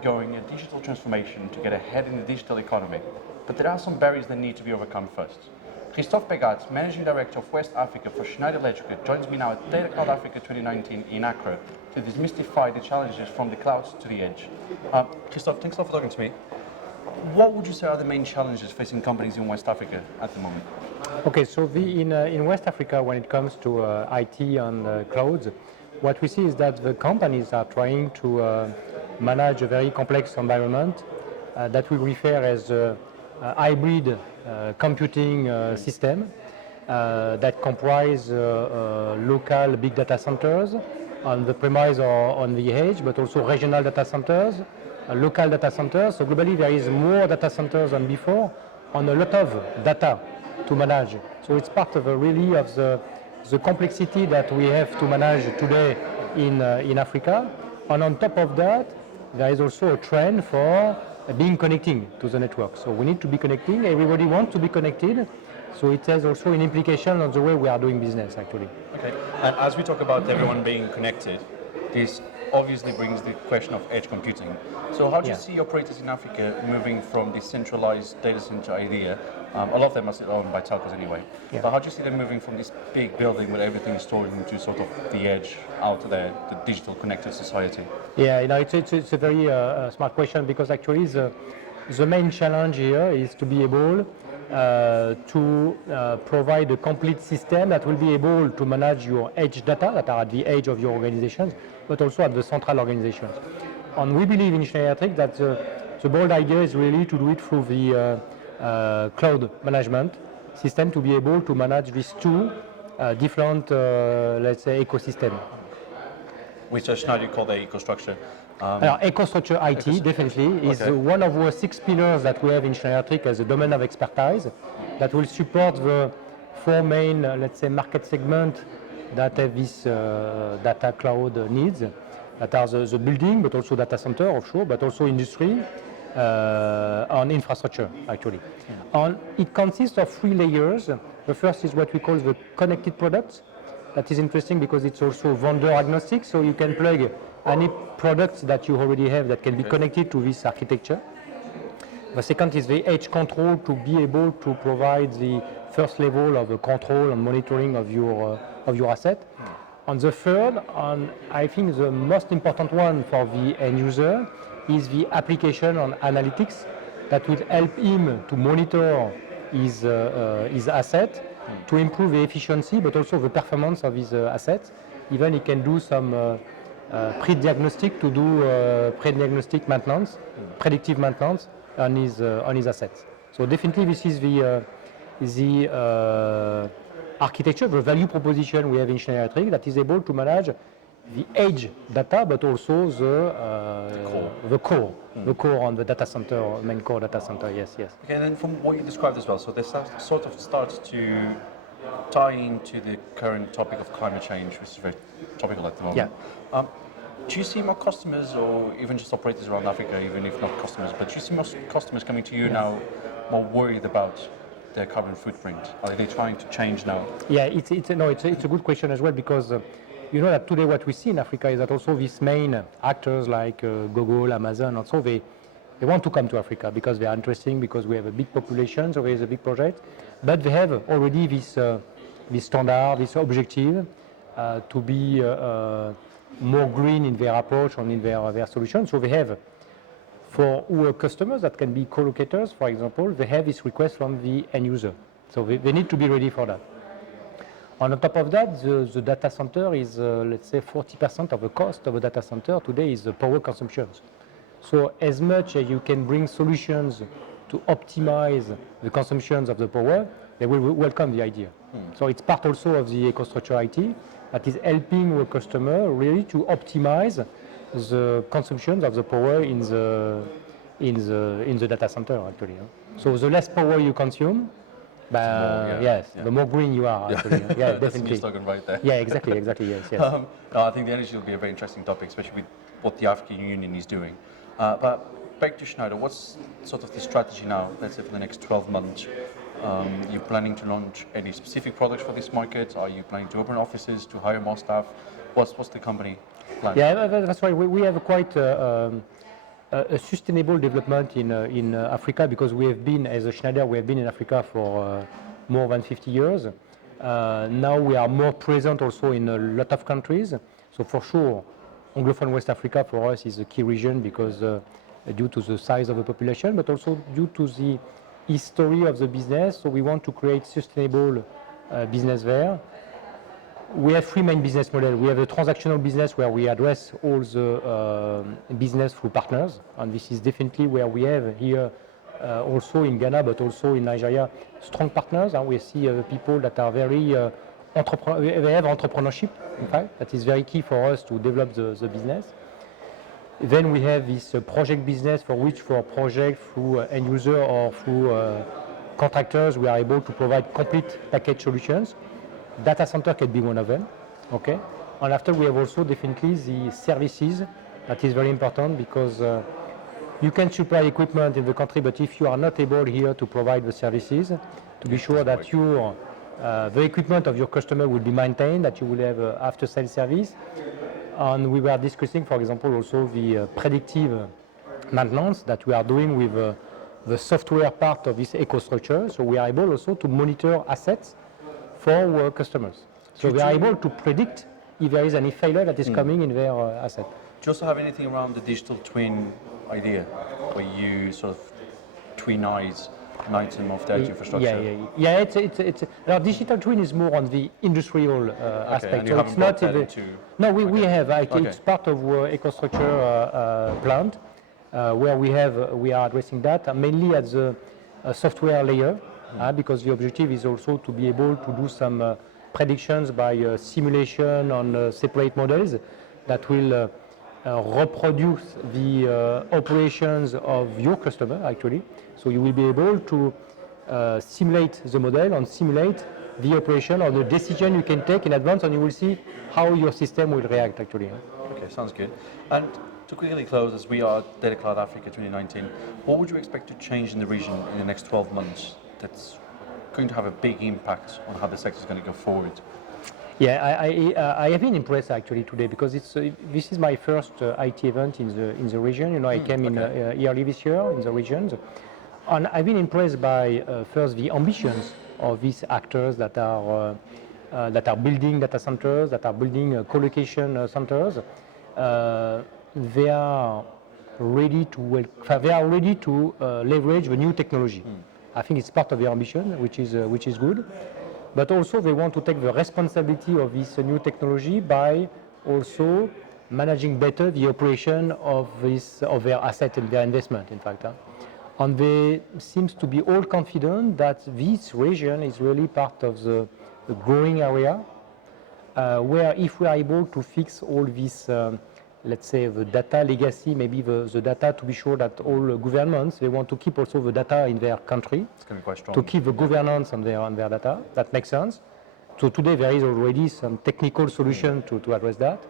undergoing a digital transformation to get ahead in the digital economy, but there are some barriers that need to be overcome first. Christophe Begat, Managing Director of West Africa for Schneider Electric, joins me now at Datacloud Africa 2019 in Accra to demystify the challenges from the clouds to the edge. Christophe, thanks a lot for talking to me. What would you say are the main challenges facing companies in West Africa at the moment? Okay, so in West Africa, when it comes to IT and clouds, what we see is that the companies are trying to manage a very complex environment that we refer as a hybrid computing system that comprise local big data centers on the premise or on the edge, but also regional data centers, local data centers. So globally, there is more data centers than before on a lot of data to manage. So it's part of really of the complexity that we have to manage today in Africa. And on top of that, there is also a trend for being connecting to the network. So we need to be connecting. Everybody wants to be connected. So it has also an implication on the way we are doing business, actually. Okay. And as we talk about everyone being connected, this obviously brings the question of edge computing. So how do you see operators in Africa moving from the centralized data center idea? A lot of them are still owned by telcos anyway. Yeah. But how do you see them moving from this big building where everything is stored into sort of the edge out there, the digital connected society? Yeah, it's a very smart question, because actually the main challenge here is to be able to provide a complete system that will be able to manage your edge data that are at the edge of your organizations, but also at the central organizations. And we believe in Schneider Electric that the bold idea is really to do it through the cloud management system, to be able to manage these two different, let's say, ecosystems. Which Schneider call the EcoStructure. EcoStructure IT definitely is one of the 6 pillars that we have in Schneider Electric as a domain of expertise that will support the 4 main, let's say, market segments that have this data cloud needs, that are the building, but also data center offshore, but also industry and infrastructure, actually. And it consists of 3 layers. The first is what we call the connected products. That is interesting because it's also vendor agnostic, so you can plug any products that you already have that can be connected to this architecture. The second is the edge control, to be able to provide the first level of control and monitoring of your asset. And the third, and I think the most important one for the end user, is the application on analytics that would help him to monitor his asset, to improve the efficiency, but also the performance of his assets. Even he can do some pre-diagnostic to do pre-diagnostic maintenance, predictive maintenance on his assets. So definitely this is the architecture, the value proposition we have in Schneider Electric that is able to manage the edge data, but also the core on the data center, main core data center. Yes. Okay, and then from what you described as well, so this sort of starts to tie into the current topic of climate change, which is very topical at the moment. Yeah. Do you see more customers, or even just operators around Africa, even if not customers, but do you see most customers coming to you now more worried about their carbon footprint? Are they trying to change now? Yeah, it's a good question as well, because you know that today what we see in Africa is that also these main actors like Google, Amazon, also they want to come to Africa because they are interesting, because we have a big population, so there is a big project, but they have already this standard, this objective to be more green in their approach and in their solution. So they have, for our customers that can be co-locators, for example, they have this request from the end user. So they need to be ready for that. On top of that, the data center is, let's say, 40% of the cost of a data center today is the power consumption. So as much as you can bring solutions to optimize the consumptions of the power, they will welcome the idea. So it's part also of the EcoStructure IT that is helping the customer really to optimize the consumptions of the power in the data center, actually. So the less power you consume, the more green you are, actually. Yeah, That's definitely. a new slogan right there. Yeah, exactly, yes. No, I think the energy will be a very interesting topic, especially with what the African Union is doing. But back to Schneider, what's sort of the strategy now, let's say for the next 12 months? You're planning to launch any specific products for this market? Are you planning to open offices, to hire more staff? What's the company plan? Yeah, that's why we have quite a sustainable development in Africa, because we have been, as a Schneider, we have been in Africa for more than 50 years. Now we are more present also in a lot of countries. So for sure, Anglophone West Africa for us is a key region because due to the size of the population, but also due to the history of the business. So we want to create sustainable business there. We have three main business models. We have a transactional business where we address all the business through partners, and this is definitely where we have here also in Ghana, but also in Nigeria, strong partners. We see people that are very they have entrepreneurship, in fact, that is very key for us to develop the business. Then we have this project business for which, for project through end user or through contractors, we are able to provide complete package solutions. Data center can be one of them, okay? And after we have also definitely the services. That is very important because you can supply equipment in the country, but if you are not able here to provide the services, to be sure that the equipment of your customer will be maintained, that you will have after-sale service. And we were discussing, for example, also the predictive maintenance that we are doing with the software part of this EcoStructure. So we are able also to monitor assets for our customers. So we are able to predict if there is any failure that is coming in their asset. Do you also have anything around the digital twin idea, where you sort of twinize an item of data infrastructure? Yeah. It's our digital twin is more on the industrial aspect. And you haven't brought that into... No, we have. It's part of our EcoStructure plant where we are addressing that mainly at the software layer, because the objective is also to be able to do some predictions by simulation on separate models that will reproduce the operations of your customer, actually. So you will be able to simulate the model and simulate the operation or the decision you can take in advance, and you will see how your system will react, actually. Okay, sounds good. And to quickly close, as we are Datacloud Africa 2019, what would you expect to change in the region in the next 12 months that's going to have a big impact on how the sector is going to go forward? Yeah, I have been impressed actually today because this is my first IT event in the region. You know, I came in early this year in the regions, and I've been impressed by first the ambitions of these actors that are building data centers, that are building co-location centers. They are ready to leverage the new technology. I think it's part of their ambition, which is good. But also they want to take the responsibility of this new technology by also managing better the operation of their asset and their investment, in fact. And they seems to be all confident that this region is really part of the growing area, where if we are able to fix all this, let's say the data legacy, maybe the data, to be sure that all governments, they want to keep also the data in their country, it's going to be quite strong. To keep the governance on their data. That makes sense. So today there is already some technical solution to address that.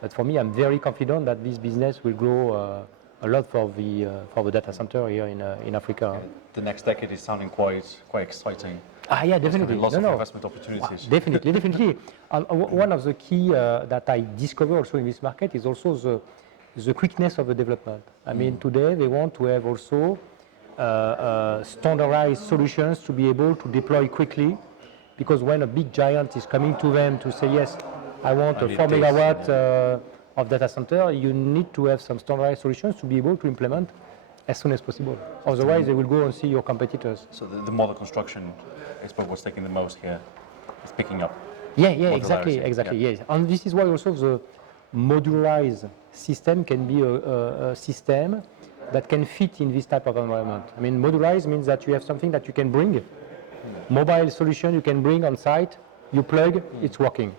But for me, I'm very confident that this business will grow a lot for the data center here in Africa. The next decade is sounding quite exciting. Yeah, definitely. Lots of investment opportunities. Definitely. One of the key that I discover also in this market is also the quickness of the development. I mean, today they want to have also standardized solutions to be able to deploy quickly, because when a big giant is coming to them to say, yes, I want a 4 megawatt of data center, you need to have some standardized solutions to be able to implement as soon as possible. Otherwise, they will go and see your competitors. So the model construction is what's taking the most here. It's picking up. Yeah, exactly. Yes. And this is why also the modularized system can be a system that can fit in this type of environment. I mean, modularized means that you have something that you can bring, mobile solution you can bring on site, you plug, it's working.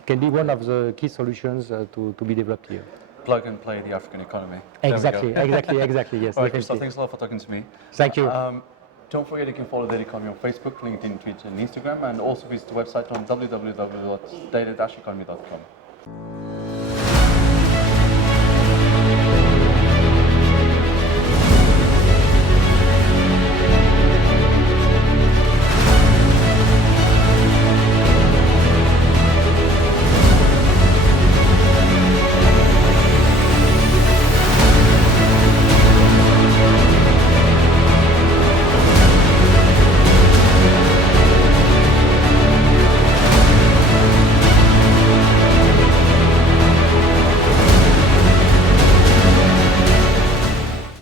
It can be one of the key solutions to be developed here. Plug and play the African economy. Exactly, yes. All right, Christophe, thanks a lot for talking to me. Thank you. Don't forget you can follow Data Economy on Facebook, LinkedIn, Twitter and Instagram, and also visit the website on www.data-economy.com.